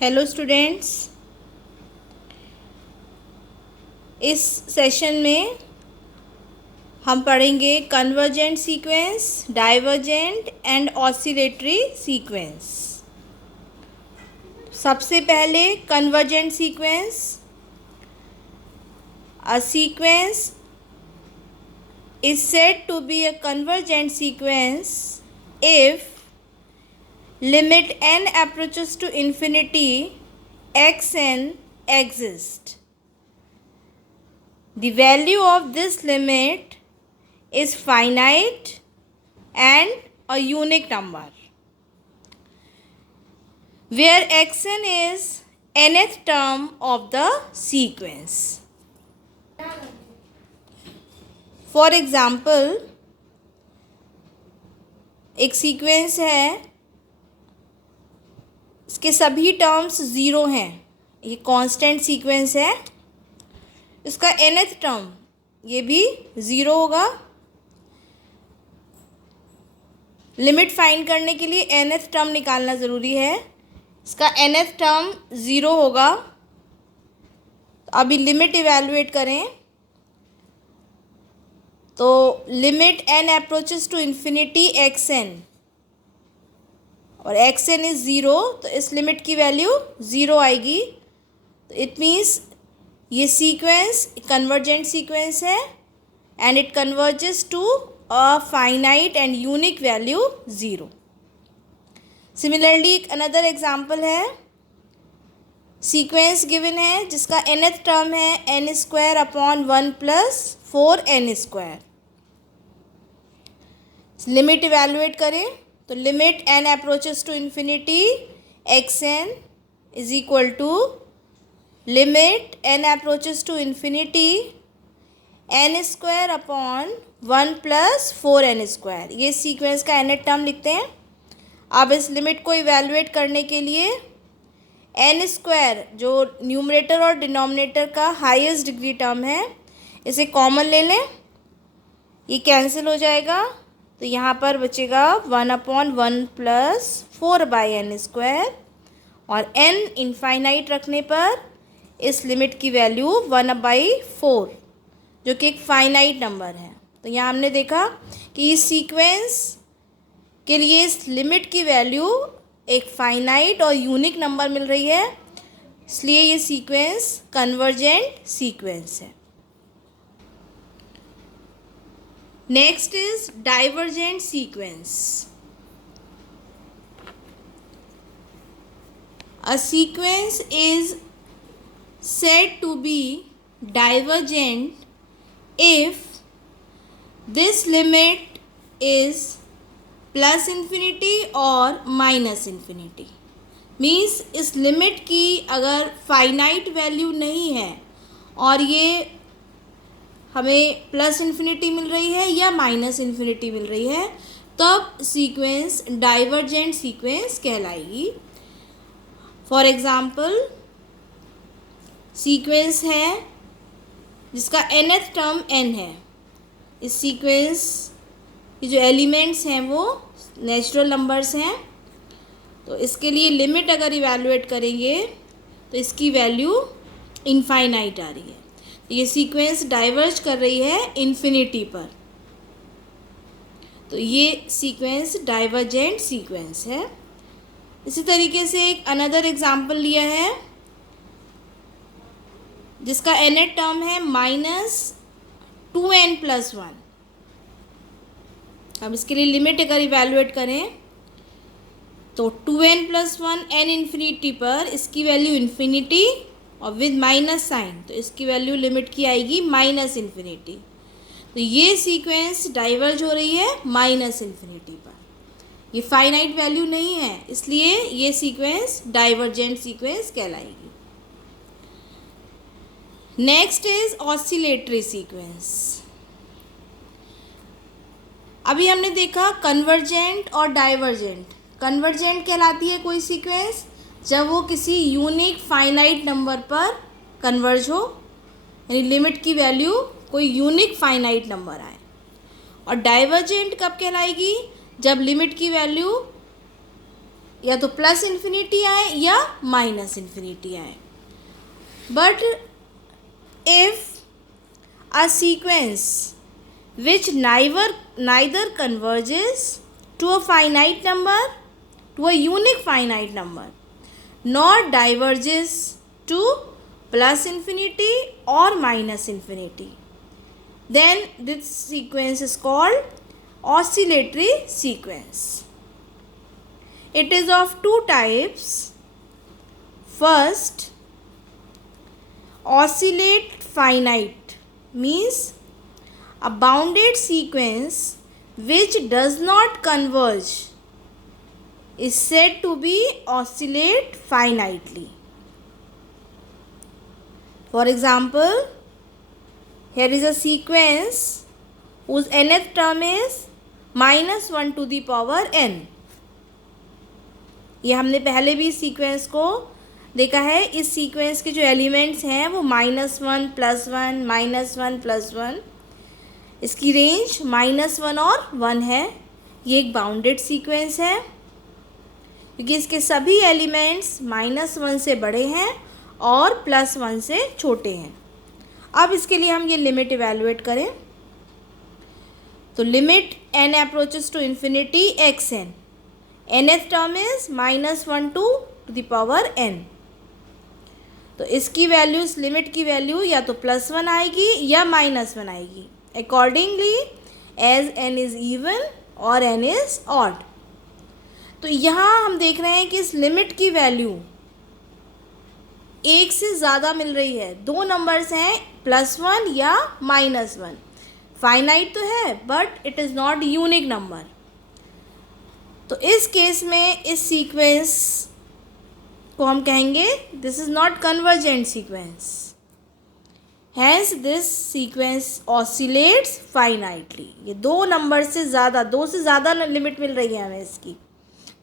Hello students, इस session में हम पढ़ेंगे convergent sequence, divergent and oscillatory sequence. सबसे पहले convergent sequence. A sequence is said to be a convergent sequence if limit n approaches to infinity xn exist. The value of this limit is finite and a unique number, where xn is nth term of the sequence. For example, एक sequence है, इसके सभी terms zero हैं। ये constant sequence है, इसका nth term ये भी ज़ीरो होगा। लिमिट फाइंड करने के लिए nth टर्म निकालना ज़रूरी है। इसका nth टर्म ज़ीरो होगा। तो अभी लिमिट इवैल्यूएट करें तो limit n approaches to infinity xn और xn इज़ ज़ीरो, तो इस लिमिट की वैल्यू ज़ीरो आएगी। तो इट मीन्स ये सीक्वेंस कन्वर्जेंट सीक्वेंस है and it converges to a finite and unique value zero. Similarly एक अनदर एग्जांपल है, सीक्वेंस गिवन है जिसका nth टर्म है n square upon 1 plus 4n square. Limit evaluate करें तो limit n approaches to infinity xn is equal to limit n approaches to infinity n square upon 1 plus 4n square. ये sequence का nth term लिखते हैं। अब इस limit को evaluate करने के लिए n स्क्वायर जो न्यूमरेटर और डिनोमिनेटर का हाईएस्ट डिग्री टर्म है, इसे कॉमन ले लें। ये कैंसिल हो जाएगा, तो यहाँ पर बचेगा 1/1 प्लस 4/n स्क्वायर और n इनफाइनाइट रखने पर इस लिमिट की वैल्यू 1/4 जो कि एक फाइनाइट नंबर है। तो यहाँ हमने देखा कि इस सीक्वेंस के लिए इस लिमिट की वैल्यू एक फाइनाइट और यूनिक नंबर मिल रही है, इसलिए ये सीक्वेंस कन्वर्जेंट सीक्वेंस है। Next is divergent sequence. A sequence is said to be divergent if this limit is plus infinity और माइनस इन्फिनिटी। मीन्स इस लिमिट की अगर फाइनाइट वैल्यू नहीं है और ये हमें प्लस इन्फिनिटी मिल रही है या माइनस इन्फिनिटी मिल रही है, तब सीक्वेंस डाइवर्जेंट सीक्वेंस कहलाएगी। फॉर एग्ज़ाम्पल सीक्वेंस है जिसका nth टर्म n है। इस सीक्वेंस की जो एलिमेंट्स हैं वो नेचुरल नंबर्स हैं, तो इसके लिए लिमिट अगर इवैल्यूएट करेंगे तो इसकी वैल्यू इनफाइनाइट आ रही है। तो ये सीक्वेंस डाइवर्ज कर रही है इन्फिनिटी पर, तो ये सीक्वेंस डाइवर्जेंट सीक्वेंस है। इसी तरीके से एक अनदर एग्जाम्पल लिया है जिसका nth टर्म है -2n+1। अब इसके लिए लिमिट अगर इवैल्यूएट करें तो 2n+1 n इन्फिनिटी पर इसकी वैल्यू इन्फिनिटी और विद माइनस साइन, तो इसकी वैल्यू लिमिट की आएगी माइनस इन्फिनिटी। तो ये सीक्वेंस डाइवर्ज हो रही है माइनस इन्फिनिटी पर। ये फाइनाइट वैल्यू नहीं है, इसलिए ये सीक्वेंस डाइवर्जेंट सीक्वेंस कहलाएगी। Next is oscillatory sequence. अभी हमने देखा कन्वर्जेंट और डाइवर्जेंट। कन्वर्जेंट कहलाती है कोई सीक्वेंस जब वो किसी यूनिक फाइनाइट नंबर पर कन्वर्ज हो, यानी लिमिट की वैल्यू कोई यूनिक फाइनाइट नंबर आए। और डाइवर्जेंट कब कहलाएगी? जब लिमिट की वैल्यू या तो प्लस इन्फिनिटी आए या माइनस इन्फिनिटी आए. But if a sequence which neither converges to a finite number, to a unique finite number, nor diverges to plus infinity or minus infinity, then this sequence is called oscillatory sequence. It is of two types. First, oscillate finite means a bounded sequence which does not converge is said to be oscillate finitely. For example, here is a sequence whose nth term is -1 to the power n. ये हमने पहले भी sequence को देखा है. इस sequence के जो एलिमेंट्स हैं वो -1 +1 -1 +1, इसकी रेंज -1 और 1 है. ये एक बाउंडेड सीक्वेंस है क्योंकि इसके सभी एलिमेंट्स -1 से बड़े हैं और +1 से छोटे हैं. अब इसके लिए हम ये लिमिट इवैल्यूएट करें तो limit n approaches to infinity xn, nth term is -1 to the power n. तो इसकी वैल्यू, इस लिमिट की वैल्यू या तो +1 आएगी या -1 आएगी accordingly as n is even और n इज़ ऑड. तो यहाँ हम देख रहे हैं कि इस लिमिट की वैल्यू एक से ज़्यादा मिल रही है. दो नंबर्स हैं +1 या -1. फाइनाइट तो है but it is not unique number. तो इस केस में इस सीक्वेंस को हम कहेंगे this is not convergent sequence. Hence this sequence oscillates finitely. ये दो नंबर से ज़्यादा, दो से ज़्यादा लिमिट मिल रही है हमें इसकी,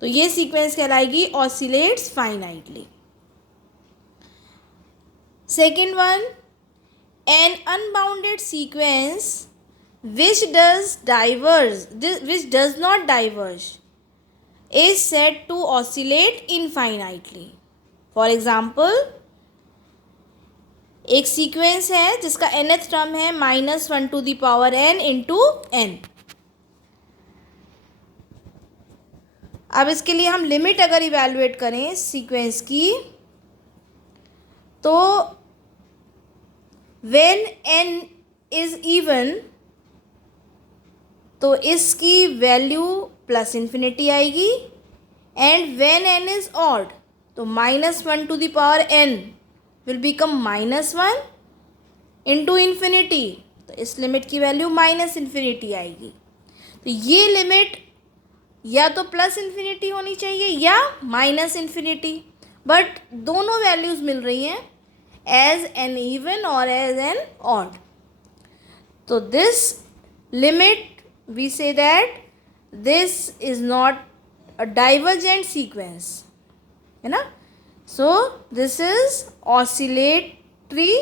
तो ये सीक्वेंस कहलाएगी oscillates finitely. Second one, an unbounded sequence which does not diverge is said to oscillate infinitely. For example, एक सीक्वेंस है जिसका nth टर्म है -1 to the power n into n. अब इसके लिए हम लिमिट अगर इवैल्यूएट करें सीक्वेंस की तो when n is even तो इसकी वैल्यू प्लस इन्फिनिटी आएगी. And when n is odd तो -1 to the power n will become -1 into infinity. तो इस लिमिट की वैल्यू -इन्फिनिटी आएगी. तो ये लिमिट या तो प्लस इन्फिनिटी होनी चाहिए या -इन्फिनिटी, बट दोनों वैल्यूज़ मिल रही हैं एज एन इवन और एज एन ऑड. तो this limit we say that this is not a divergent sequence, है ना. So this is oscillatory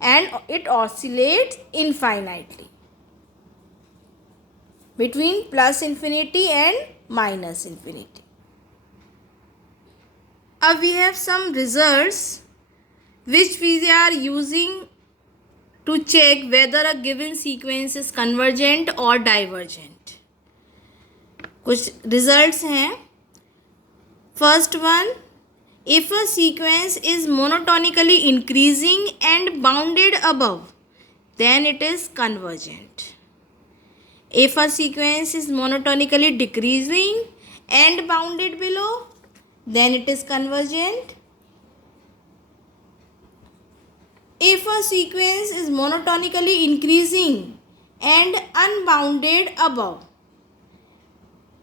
and it oscillates infinitely between plus infinity and minus infinity. We have some results which we are using to check whether a given sequence is convergent or divergent. कुछ results हैं. First one, if a sequence is monotonically increasing and bounded above, then it is convergent. If a sequence is monotonically decreasing and bounded below, then it is convergent. If a sequence is monotonically increasing and unbounded above,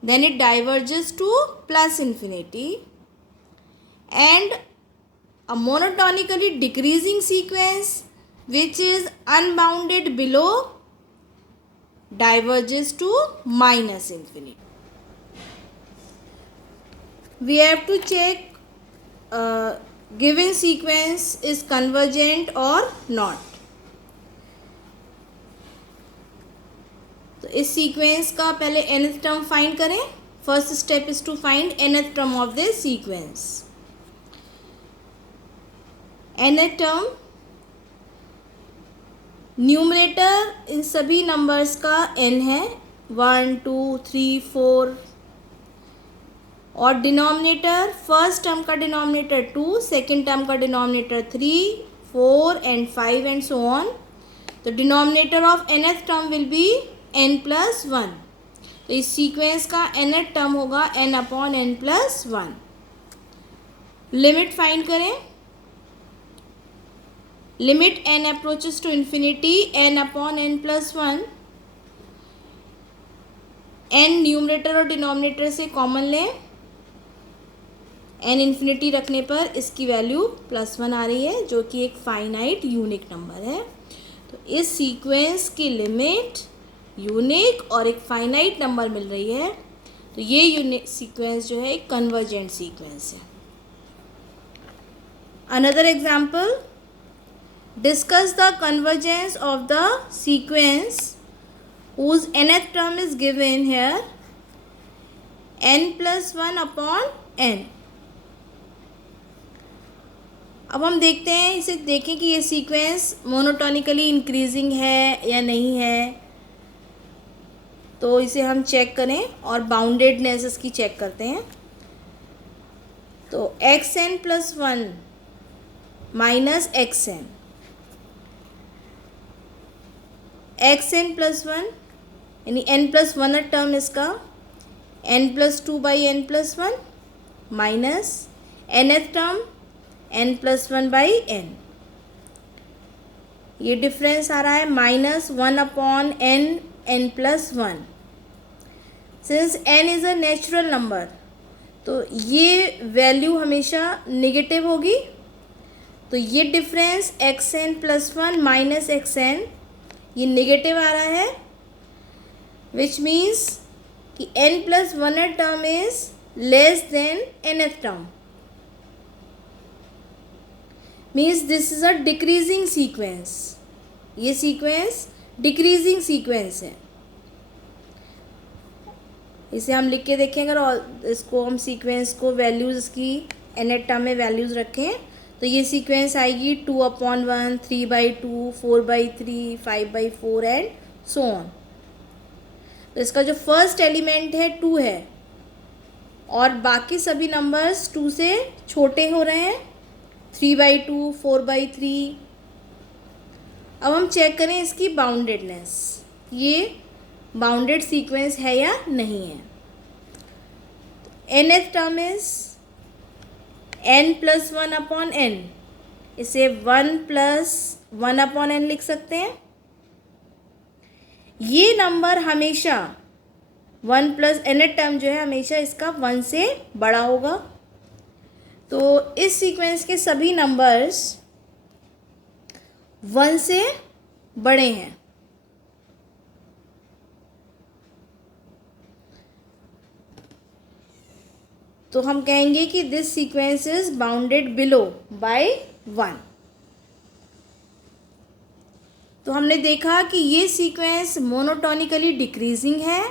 then it diverges to plus infinity. And a monotonically decreasing sequence which is unbounded below diverges to minus infinity. We have to check given sequence is convergent or not. तो इस sequence का पहले nth term find करें. first step is to find nth term of this sequence. nth term, numerator in सभी numbers का n है, 1 2 3 4, और denominator, first term का डिनोमिनेटर 2, सेकेंड टर्म का denominator 3 4 and 5 and so on. तो denominator of nth term will be n+1. तो इस sequence का nth टर्म होगा n/n+1. लिमिट फाइंड करें. Limit n approaches to infinity n/n+1. n numerator और denominator से कॉमन लें. n इन्फिनिटी रखने पर इसकी वैल्यू +1 आ रही है, जो कि एक फाइनाइट यूनिक नंबर है. तो इस सीक्वेंस की लिमिट यूनिक और एक फाइनाइट नंबर मिल रही है. तो ये यूनिक सीक्वेंस जो है एक कन्वर्जेंट सीक्वेंस है. Another example, discuss the convergence of the sequence whose nth term is given here n+1/n. अब हम देखते हैं, इसे देखें कि ये सीक्वेंस मोनोटोनिकली इंक्रीजिंग है या नहीं है. तो इसे हम चेक करें और बाउंडेडनेस इसकी चेक करते हैं. तो xn+1 माइनस xn, xn+1 यानी n+1 टर्म इसका n+2/n+1 minus nth term n+1/n. ये डिफरेंस आ रहा है -1/n n+1. Since n is a natural number, तो ये वैल्यू हमेशा नेगेटिव होगी. तो ये डिफरेंस xn+1 माइनस xn ये नेगेटिव आ रहा है, विच मीन्स कि n+1 term is less than nth term. Means this is a decreasing sequence. ये सीक्वेंस डिक्रीजिंग सीक्वेंस है. इसे हम लिख के देखें अगर, और इसको हम सीक्वेंस को वैल्यूज़ इसकी nth टर्म में वैल्यूज़ रखें, तो ये सीक्वेंस आएगी 2/1, 3/2, 4/3, 5/4 एंड सो ऑन. तो इसका जो फर्स्ट एलिमेंट है 2 है और बाकी सभी नंबर्स 2 से छोटे हो रहे हैं, 3/2, 4/3. अब हम चेक करें इसकी बाउंडेडनेस, ये बाउंडेड सीक्वेंस है या नहीं है. nth term is n+1/n. इसे 1+1/n लिख सकते हैं. ये नंबर हमेशा 1+nth टर्म जो है हमेशा इसका 1 से बड़ा होगा. तो इस सीक्वेंस के सभी नंबर्स 1 से बड़े हैं. तो हम कहेंगे कि this sequence is bounded below by 1. तो हमने देखा कि ये सीक्वेंस मोनोटोनिकली डिक्रीजिंग है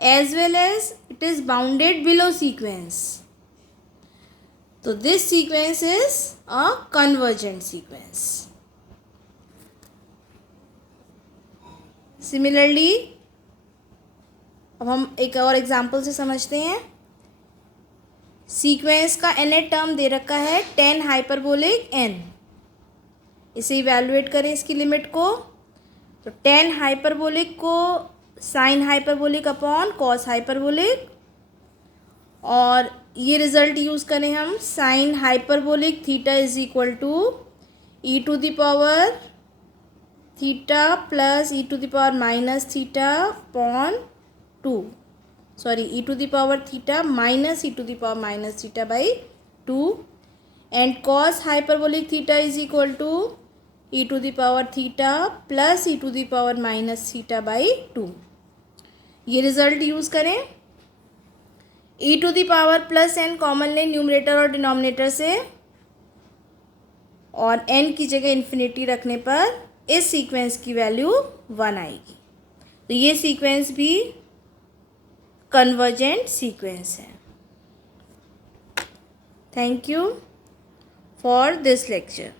as well as it is bounded below sequence. तो this sequence is a convergent sequence. Similarly अब हम एक और एग्जांपल से समझते हैं. सीक्वेंस का nth टर्म दे रखा है 10 हाइपरबोलिक n. इसे इवैल्यूएट करें इसकी लिमिट को. तो 10 हाइपरबोलिक को sine hyperbolic upon cos hyperbolic, और ये रिज़ल्ट यूज़ करें हम sine hyperbolic theta is equal to e⁻θ plus e⁻ minus theta upon 2. Sorry e⁻θ minus e⁻ minus theta by 2, and cos hyperbolic theta is equal to e⁻θ plus e⁻ minus theta by 2. ये result use करें. e⁻ plus n common लें numerator और denominator से, और n की जगह infinity रखने पर इस सीक्वेंस की वैल्यू 1 आएगी. तो ये सीक्वेंस भी कन्वर्जेंट सीक्वेंस है। Thank you for this lecture.